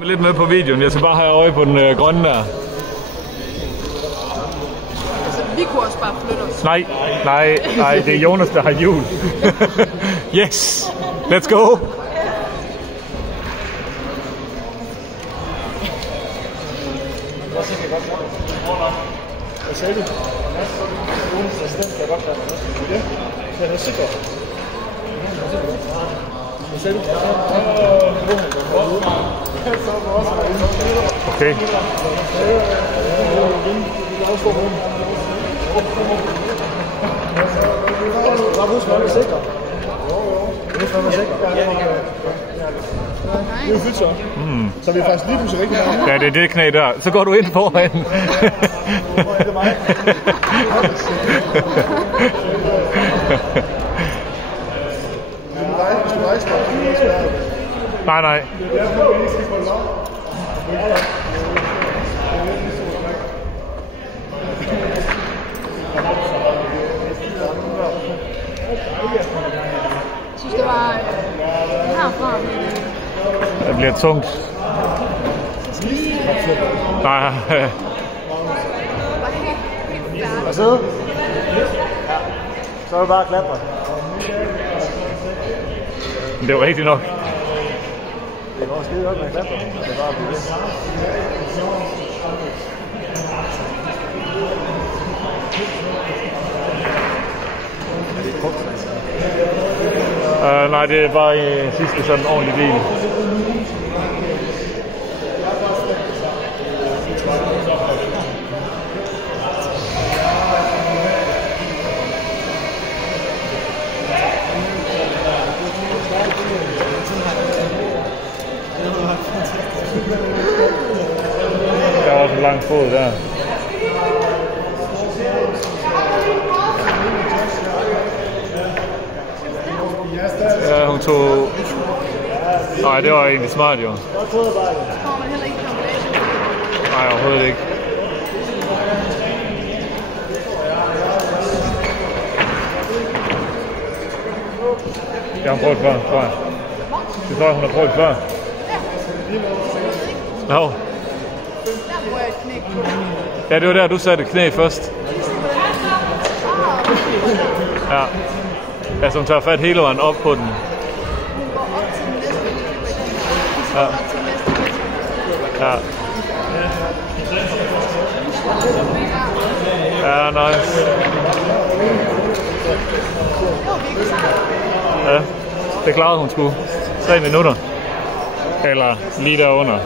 Lidt med på videoen. Jeg skal bare have øje på den grønne der. Altså, vi kunne også bare flytte os. Nej, det er Jonas, der har hjul. Yes, let's go. Hvad sagde du? Jonas assistent kan godt være med. Ja, den er sikker. Hvad sagde du? Okay. Bare husk, at man er sikker. Husk, at man er sikker. Det er jo fedt så. Så vi er faktisk lige pludselig rigtig mange. Ja, det er det knæ der. Så går du ind foran. Hvor er det mig? Hvis du rejser dig, Nej. Jeg synes, det var herfra. Det bliver tungt. Nej. og sidde. Så er det bare at klatre. Det var rigtigt nok. Det går skide godt med at klatre. Det er bare at blive Nej, det er bare i sidste sådan ordentlig bil. Der er også en lang fod der. Ja, hun tog... Nej, det var egentlig smart jo. Nej, overhovedet ikke. Jeg har prøvet før, tror jeg. Det tror jeg, hun har prøvet før. Nå. Ja, det var der, du satte knæ først. Ja. Altså, hun tager fat hele vejen op på den. Ja. Ja. Ja, nice. Ja, det klarede hun sgu. 3 minutter. Eller lige derunder.